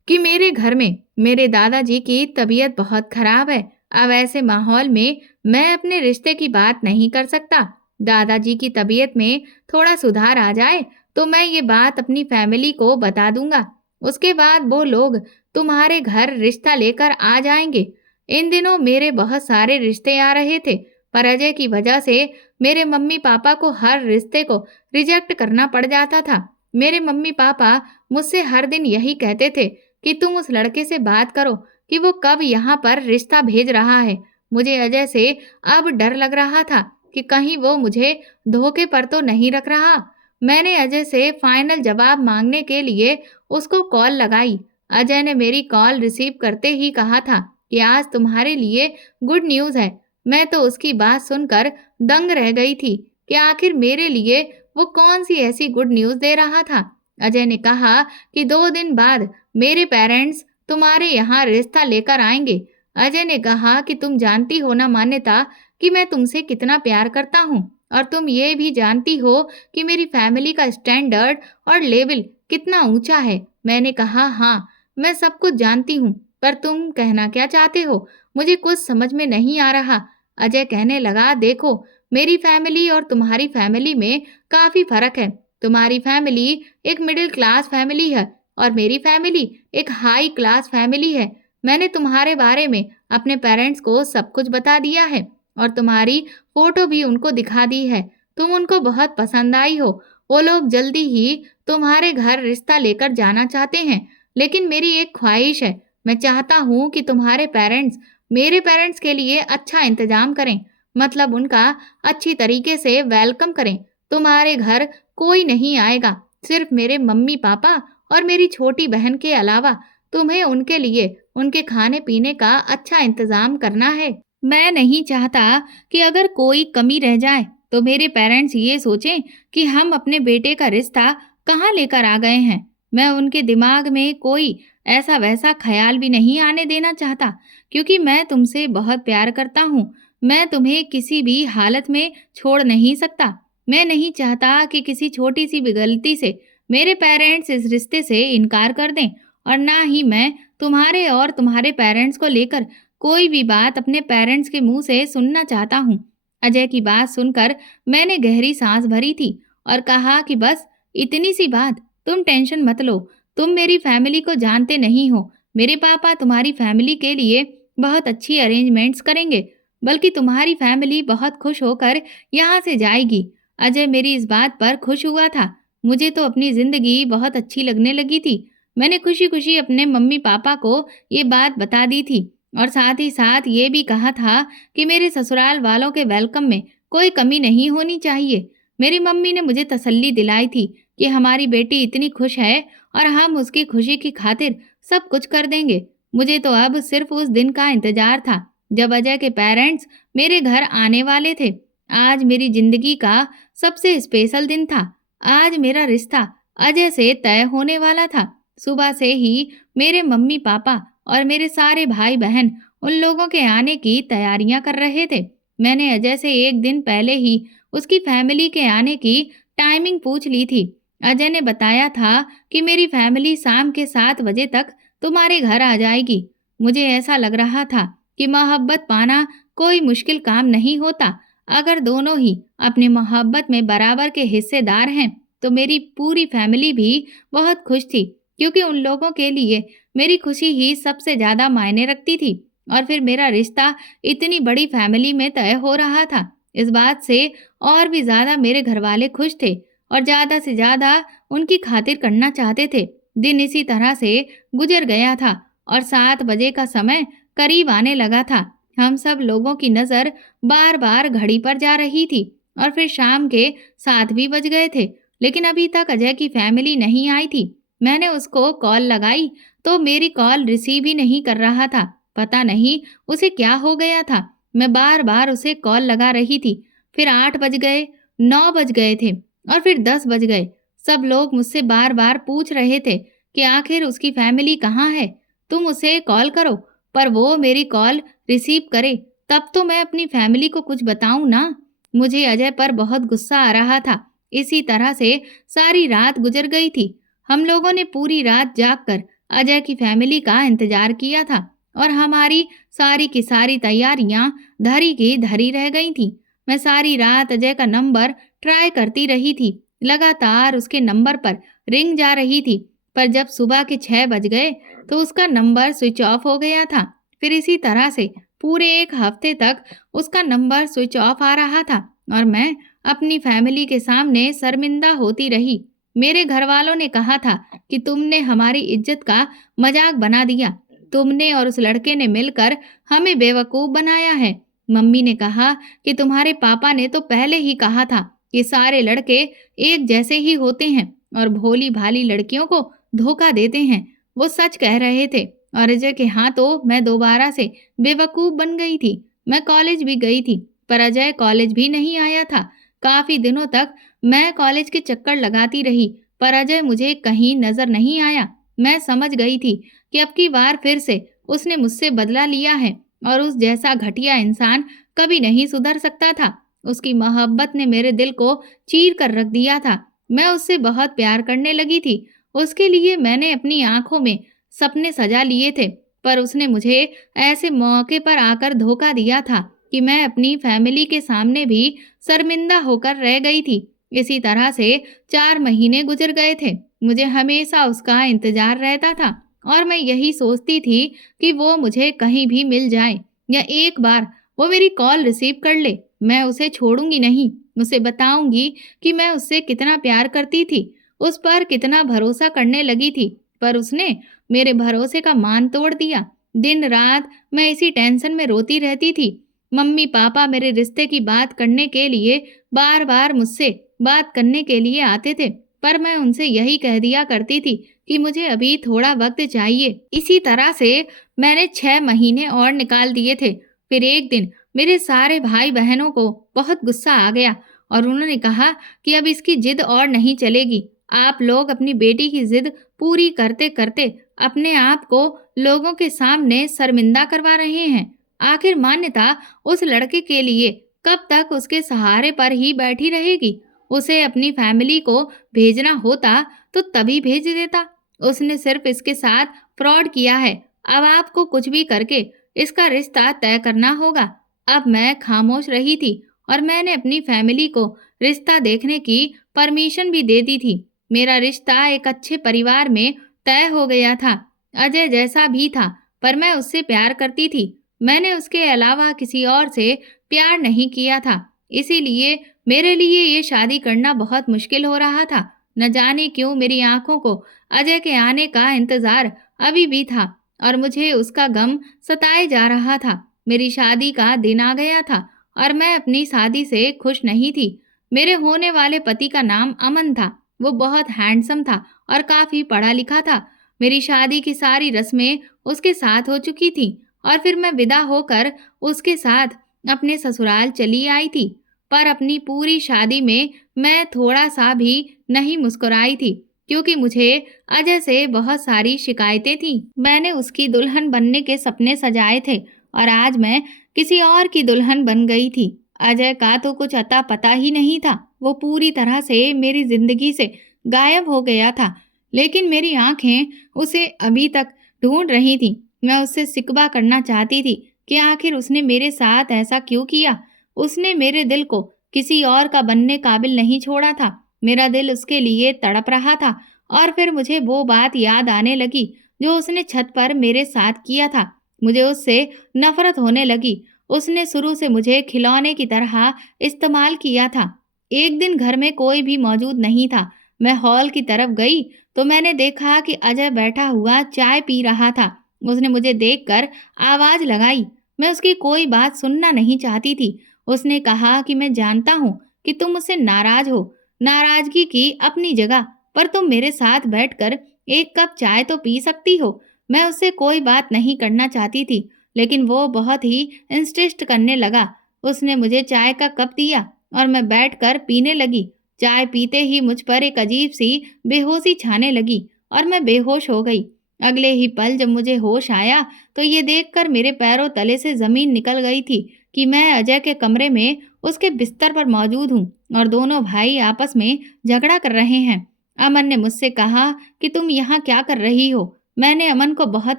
कि मेरे घर में मेरे दादाजी की तबीयत बहुत खराब है। अब ऐसे माहौल में मैं अपने रिश्ते की बात नहीं कर सकता। दादाजी की तबीयत में थोड़ा सुधार आ जाए तो मैं ये बात अपनी फैमिली को बता दूंगा। उसके बाद वो लोग तुम्हारे घर रिश्ता लेकर आ जाएंगे। इन दिनों मेरे बहुत सारे रिश्ते आ रहे थे, पर अजय की वजह से मेरे मम्मी पापा को हर रिश्ते को रिजेक्ट करना पड़ जाता था। मेरे मम्मी पापा मुझसे हर दिन यही कहते थे कि तुम उस लड़के से बात करो कि वो कब यहाँ पर रिश्ता भेज रहा है। मुझे अजय से अब डर लग रहा था कि कहीं वो मुझे धोखे पर तो नहीं रख रहा। मैंने अजय से फाइनल जवाब मांगने के लिए उसको कॉल लगाई। अजय ने मेरी कॉल रिसीव करते ही कहा था कि आज तुम्हारे लिए गुड न्यूज़ है। मैं तो उसकी बात सुनकर दंग रह गई थी कि आखिर मेरे लिए वो कौन सी ऐसी गुड न्यूज़ दे रहा था। अजय ने कहा कि 2 दिन बाद मेरे पेरेंट्स तुम्हारे यहाँ रिश्ता लेकर आएंगे। अजय ने कहा कि तुम जानती हो ना मान्यता कि मैं तुमसे कितना प्यार करता हूँ, और तुम ये भी जानती हो कि मेरी फैमिली का स्टैंडर्ड और लेवल कितना ऊंचा है। मैंने कहा हाँ, मैं सब कुछ जानती हूँ, पर तुम कहना क्या चाहते हो मुझे कुछ समझ में नहीं आ रहा। अजय कहने लगा, देखो, मेरी फैमिली और तुम्हारी फैमिली में काफी फर्क है। तुम्हारी फैमिली एक मिडिल क्लास फैमिली है और मेरी फैमिली एक हाई क्लास फैमिली है। मैंने तुम्हारे बारे में अपने पेरेंट्स को सब कुछ बता दिया है और तुम्हारी फोटो भी उनको दिखा दी है। तुम उनको बहुत पसंद आई हो। वो लोग जल्दी ही तुम्हारे घर रिश्ता लेकर जाना चाहते हैं। लेकिन मेरी एक ख्वाहिश है, मैं चाहता हूँ कि तुम्हारे पेरेंट्स मेरे पेरेंट्स के लिए अच्छा इंतजाम करें, मतलब उनका अच्छी तरीके से वेलकम करें। तुम्हारे घर कोई नहीं आएगा, सिर्फ मेरे मम्मी पापा और मेरी छोटी बहन के अलावा। तुम्हें उनके लिए उनके खाने पीने का अच्छा इंतजाम करना है। मैं नहीं चाहता कि अगर कोई कमी रह जाए तो मेरे पेरेंट्स ये सोचें कि हम अपने बेटे का रिश्ता कहाँ लेकर आ गए हैं। मैं उनके दिमाग में कोई ऐसा वैसा ख्याल भी नहीं आने देना चाहता, क्योंकि मैं तुमसे बहुत प्यार करता हूँ। मैं तुम्हें किसी भी हालत में छोड़ नहीं सकता। मैं नहीं चाहता कि किसी छोटी सी भी गलती से मेरे पेरेंट्स इस रिश्ते से इनकार कर दें, और ना ही मैं तुम्हारे और तुम्हारे पेरेंट्स को लेकर कोई भी बात अपने पेरेंट्स के मुंह से सुनना चाहता हूँ। अजय की बात सुनकर मैंने गहरी सांस भरी थी और कहा कि बस इतनी सी बात, तुम टेंशन मत लो। तुम मेरी फैमिली को जानते नहीं हो। मेरे पापा तुम्हारी फैमिली के लिए बहुत अच्छी अरेंजमेंट्स करेंगे, बल्कि तुम्हारी फैमिली बहुत खुश होकर यहाँ से जाएगी। अजय मेरी इस बात पर खुश हुआ था। मुझे तो अपनी जिंदगी बहुत अच्छी लगने लगी थी। मैंने खुशी खुशी अपने मम्मी पापा को ये बात बता दी थी और साथ ही साथ ये भी कहा था कि मेरे ससुराल वालों के वेलकम में कोई कमी नहीं होनी चाहिए। मेरी मम्मी ने मुझे तसल्ली दिलाई थी कि हमारी बेटी इतनी खुश है और हम उसकी खुशी की खातिर सब कुछ कर देंगे। मुझे तो अब सिर्फ उस दिन का इंतजार था जब अजय के पेरेंट्स मेरे घर आने वाले थे। आज मेरी जिंदगी का सबसे स्पेशल दिन था। आज मेरा रिश्ता अजय से तय होने वाला था। सुबह से ही मेरे मम्मी पापा और मेरे सारे भाई बहन उन लोगों के आने की तैयारियां कर रहे थे। मैंने अजय से एक दिन पहले ही उसकी फैमिली के आने की टाइमिंग पूछ ली थी। अजय ने बताया था कि मेरी फैमिली शाम के 7 बजे तक तुम्हारे घर आ जाएगी। मुझे ऐसा लग रहा था कि मोहब्बत पाना कोई मुश्किल काम नहीं होता। अगर दोनों ही अपनी मोहब्बत में बराबर के हिस्सेदार हैं तो मेरी पूरी फैमिली भी बहुत खुश थी, क्योंकि उन लोगों के लिए मेरी खुशी ही सबसे ज्यादा मायने रखती थी। और फिर मेरा रिश्ता इतनी बड़ी फैमिली में तय हो रहा था। इस बात से और भी ज्यादा मेरे घर वाले खुश थे और ज्यादा से ज्यादा उनकी खातिर करना चाहते थे। दिन इसी तरह से गुजर गया था और 7 बजे का समय करीब आने लगा था। हम सब लोगों की नजर बार बार घड़ी पर जा रही थी और फिर शाम के 7 भी बज गए थे, लेकिन अभी तक अजय की फैमिली नहीं आई थी। मैंने उसको कॉल लगाई तो मेरी कॉल रिसीव ही नहीं कर रहा था। पता नहीं उसे क्या हो गया था। मैं बार बार उसे कॉल लगा रही थी। फिर 8 बज गए, 9 बज गए थे और फिर 10 बज गए। सब लोग मुझसे बार बार पूछ रहे थे कि आखिर उसकी फैमिली कहाँ है, तुम उसे कॉल करो। पर वो मेरी कॉल रिसीव करे तब तो मैं अपनी फैमिली को कुछ बताऊं ना। मुझे अजय पर बहुत गुस्सा आ रहा था। इसी तरह से सारी रात गुजर गई थी। हम लोगों ने पूरी रात जागकर अजय की फैमिली का इंतजार किया था और हमारी सारी की सारी तैयारियां धरी की धरी रह गई थी। मैं सारी रात अजय का नंबर ट्राई करती रही थी। लगातार उसके नंबर पर रिंग जा रही थी, पर जब सुबह के 6 बज गए तो उसका नंबर स्विच ऑफ हो गया था। फिर इसी तरह से पूरे एक हफ्ते तक उसका नंबर स्विच ऑफ आ रहा था और मैं अपनी फैमिली के सामने शर्मिंदा होती रही। मेरे घर वालों ने कहा था कि तुमने हमारी इज्जत का मजाक बना दिया। तुमने और उस लड़के ने मिलकर हमें बेवकूफ बनाया है। मम्मी ने कहा कि तुम्हारे पापा ने तो पहले ही कहा था ये सारे लड़के एक जैसे ही होते हैं और भोली भाली लड़कियों को धोखा देते हैं। वो सच कह रहे थे और अजय के हाथों मैं दोबारा से बेवकूफ बन गई थी। मैं कॉलेज भी गई थी पर अजय कॉलेज भी नहीं आया था। काफी दिनों तक मैं कॉलेज के चक्कर लगाती रही पर अजय मुझे कहीं नजर नहीं आया। मैं समझ गई थी कि अब की बार फिर से उसने मुझसे बदला लिया है और उस जैसा घटिया इंसान कभी नहीं सुधर सकता था। उसकी मोहब्बत ने मेरे दिल को चीर कर रख दिया था। मैं उससे बहुत प्यार करने लगी थी। उसके लिए मैंने अपनी आंखों में सपने सजा लिए थे पर उसने मुझे ऐसे मौके पर आकर धोखा दिया था कि मैं अपनी फैमिली के सामने भी शर्मिंदा होकर रह गई थी। इसी तरह से 4 महीने गुजर गए थे। मुझे हमेशा उसका इंतजार रहता था और मैं यही सोचती थी कि वो मुझे कहीं भी मिल जाए या एक बार वो मेरी कॉल रिसीव कर ले। मैं उसे छोड़ूंगी नहीं। उसे बताऊंगी कि मैं उससे कितना प्यार करती थी, उस पर कितना भरोसा करने लगी थी। पर उसने मेरे भरोसे का मान तोड़ दिया। दिन रात मैं इसी टेंशन में रोती रहती थी। मम्मी पापा मेरे रिश्ते की बात करने के लिए बार बार मुझसे बात करने के लिए आते थे पर मैं उनसे यही कह दिया करती थी कि मुझे अभी थोड़ा वक्त चाहिए। इसी तरह से मैंने 6 महीने और निकाल दिए थे। फिर एक दिन मेरे सारे भाई बहनों को बहुत गुस्सा आ गया और उन्होंने कहा कि अब इसकी जिद और नहीं चलेगी। आप लोग अपनी बेटी की जिद पूरी करते करते अपने आप को लोगों के सामने शर्मिंदा करवा रहे हैं। आखिर मान्यता उस लड़के के लिए कब तक उसके सहारे पर ही बैठी रहेगी? उसे अपनी फैमिली को भेजना होता तो तभी भेज देता। उसने सिर्फ इसके साथ फ्रॉड किया है। अब आपको कुछ भी करके इसका रिश्ता तय करना होगा। अब मैं खामोश रही थी और मैंने अपनी फैमिली को रिश्ता देखने की परमिशन भी दे दी थी। मेरा रिश्ता एक अच्छे परिवार में तय हो गया था। अजय जैसा भी था पर मैं उससे प्यार करती थी। मैंने उसके अलावा किसी और से प्यार नहीं किया था। इसीलिए मेरे लिए ये शादी करना बहुत मुश्किल हो रहा था। न जाने क्यों मेरी आंखों को अजय के आने का इंतजार अभी भी था और मुझे उसका गम सताए जा रहा था। मेरी शादी का दिन आ गया था और मैं अपनी शादी से खुश नहीं थी। मेरे होने वाले पति का नाम अमन था। वो बहुत हैंडसम था और काफी पढ़ा लिखा था। मेरी शादी की सारी रस्में उसके साथ हो चुकी थी और फिर मैं विदा होकर उसके साथ अपने ससुराल चली आई थी। पर अपनी पूरी शादी में मैं थोड़ा सा भी नहीं मुस्कुराई थी क्योंकि मुझे अजय से बहुत सारी शिकायतें थीं। मैंने उसकी दुल्हन बनने के सपने सजाए थे और आज मैं किसी और की दुल्हन बन गई थी। अजय का तो कुछ अता पता ही नहीं था। वो पूरी तरह से मेरी जिंदगी से गायब हो गया था। लेकिन मेरी आंखें उसे अभी तक ढूंढ रही थीं। मैं उससे शिकवा करना चाहती थी कि आखिर उसने मेरे साथ ऐसा क्यों किया। उसने मेरे दिल को किसी और का बनने काबिल नहीं छोड़ा था। मेरा दिल उसके लिए तड़प रहा था और फिर मुझे वो बात याद आने लगी जो उसने छत पर मेरे साथ किया था। मुझे उससे नफरत होने लगी। उसने शुरू से मुझे खिलौने की तरह इस्तेमाल किया था। एक दिन घर में कोई भी मौजूद नहीं था। मैं हॉल की तरफ गई तो मैंने देखा कि अजय बैठा हुआ चाय पी रहा था। उसने मुझे देखकर आवाज लगाई। मैं उसकी कोई बात सुनना नहीं चाहती थी। उसने कहा कि मैं जानता हूँ कि तुम मुझसे नाराज हो। नाराजगी की अपनी जगह, पर तुम मेरे साथ बैठकर एक कप चाय तो पी सकती हो। मैं उससे कोई बात नहीं करना चाहती थी लेकिन वो बहुत ही इंसिस्ट करने लगा। उसने मुझे चाय का कप दिया और मैं बैठकर पीने लगी। चाय पीते ही मुझ पर एक अजीब सी बेहोशी छाने लगी और मैं बेहोश हो गई। अगले ही पल जब मुझे होश आया तो ये देखकर मेरे पैरों तले से जमीन निकल गई थी कि मैं अजय के कमरे में उसके बिस्तर पर मौजूद हूँ और दोनों भाई आपस में झगड़ा कर रहे हैं। अमन ने मुझसे कहा कि तुम यहाँ क्या कर रही हो। मैंने अमन को बहुत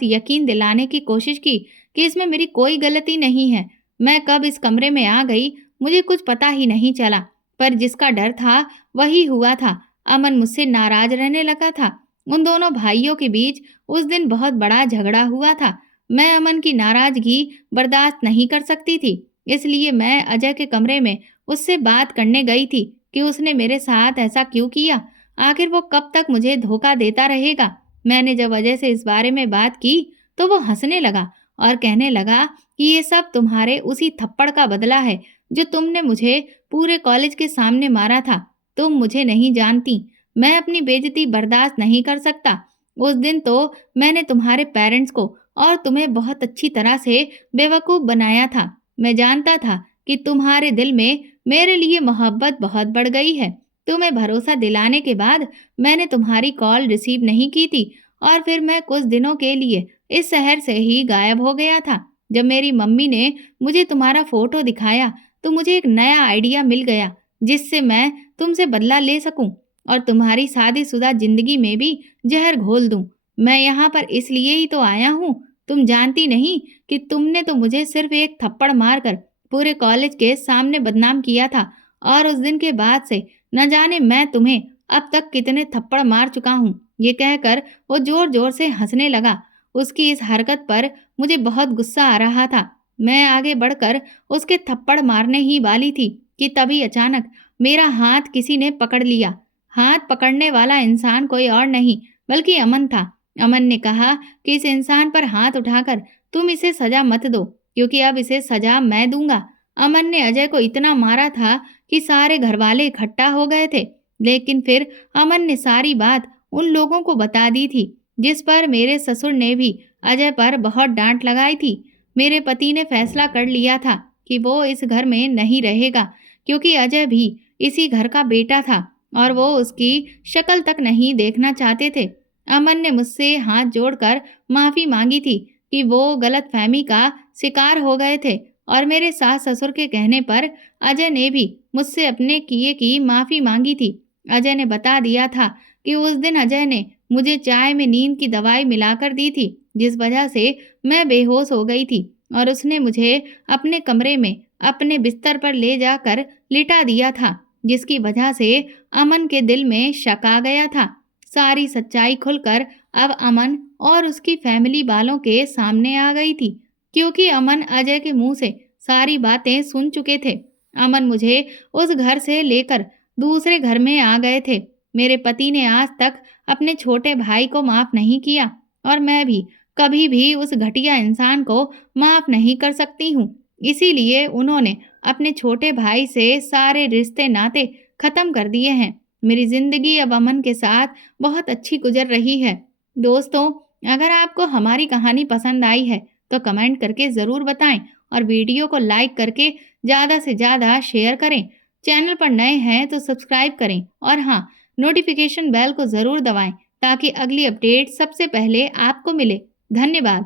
यकीन दिलाने की कोशिश की कि इसमें मेरी कोई गलती नहीं है। मैं कब इस कमरे में आ गई मुझे कुछ पता ही नहीं चला, पर जिसका डर था वही हुआ था। अमन मुझसे नाराज रहने लगा था। उन दोनों भाइयों के बीच उस दिन बहुत बड़ा झगड़ा हुआ था। मैं अमन की नाराजगी बर्दाश्त नहीं कर सकती थी, इसलिए मैं अजय के कमरे में उससे बात करने गई थी कि उसने मेरे साथ ऐसा क्यों किया। आखिर वो कब तक मुझे धोखा देता रहेगा। मैंने जब अजय से इस बारे में बात की तो वो हंसने लगा और कहने लगा कि ये सब तुम्हारे उसी थप्पड़ का बदला है जो तुमने मुझे पूरे कॉलेज के सामने मारा था। तुम मुझे नहीं जानती, मैं अपनी बेइज्जती बर्दाश्त नहीं कर सकता। उस दिन तो मैंने तुम्हारे पेरेंट्स को और तुम्हें बहुत अच्छी तरह से बेवकूफ़ बनाया था। मैं जानता था कि तुम्हारे दिल में मेरे लिए मोहब्बत बहुत बढ़ गई है। तुम्हें भरोसा दिलाने के बाद मैंने तुम्हारी कॉल रिसीव नहीं की थी और फिर मैं कुछ दिनों के लिए इस शहर से ही गायब हो गया था। जब मेरी मम्मी ने मुझे तुम्हारा फ़ोटो दिखाया तो मुझे एक नया आइडिया मिल गया जिससे मैं तुमसे बदला ले सकूं और तुम्हारी शादीशुदा ज़िंदगी में भी ज़हर घोल दूं। मैं यहाँ पर इसलिए ही तो आया हूँ। तुम जानती नहीं कि तुमने तो मुझे सिर्फ एक थप्पड़ मारकर पूरे कॉलेज के सामने बदनाम किया था और उस दिन के बाद से न जाने मैं तुम्हें अब तक कितने थप्पड़ मार चुका हूँ। ये कहकर वो जोर-जोर से हंसने लगा। उसकी इस हरकत पर मुझे बहुत गुस्सा आ रहा था। मैं आगे बढ़कर उसके थप्पड़ मारने ही वाली थी कि तभी अचानक मेरा हाथ किसी ने पकड़ लिया। हाथ पकड़ने वाला इंसान कोई और नहीं बल्कि अमन था। अमन ने कहा कि इस इंसान पर हाथ उठाकर तुम इसे सजा मत दो क्योंकि अब इसे सजा मैं दूंगा। अमन ने अजय को इतना मारा था कि सारे घरवाले इकट्ठा हो गए थे। लेकिन फिर अमन ने सारी बात उन लोगों को बता दी थी जिस पर मेरे ससुर ने भी अजय पर बहुत डांट लगाई थी। मेरे पति ने फैसला कर लिया था कि वो इस घर में नहीं रहेगा क्योंकि अजय भी इसी घर का बेटा था और वो उसकी शक्ल तक नहीं देखना चाहते थे। अमन ने मुझसे हाथ जोड़कर माफ़ी मांगी थी कि वो गलतफहमी का शिकार हो गए थे और मेरे सास ससुर के कहने पर अजय ने भी मुझसे अपने किए की माफ़ी मांगी थी। अजय ने बता दिया था कि उस दिन अजय ने मुझे चाय में नींद की दवाई मिलाकर दी थी जिस वजह से मैं बेहोश हो गई थी और उसने मुझे अपने कमरे में अपने बिस्तर पर ले जाकर लिटा दिया था जिसकी वजह से अमन के दिल में शक आ गया था। सारी सच्चाई खुलकर अब अमन और उसकी फैमिली वालों के सामने आ गई थी क्योंकि अमन अजय के मुंह से सारी बातें सुन चुके थे। अमन मुझे उस घर से लेकर दूसरे घर में आ गए थे। मेरे पति ने आज तक अपने छोटे भाई को माफ नहीं किया और मैं भी कभी भी उस घटिया इंसान को माफ नहीं कर सकती हूँ। इसीलिए उन्होंने अपने छोटे भाई से सारे रिश्ते नाते खत्म कर दिए हैं। मेरी जिंदगी अब अमन के साथ बहुत अच्छी गुजर रही है। दोस्तों, अगर आपको हमारी कहानी पसंद आई है तो कमेंट करके ज़रूर बताएं और वीडियो को लाइक करके ज़्यादा से ज़्यादा शेयर करें। चैनल पर नए हैं तो सब्सक्राइब करें और हाँ, नोटिफिकेशन बेल को ज़रूर दबाएं ताकि अगली अपडेट सबसे पहले आपको मिले। धन्यवाद।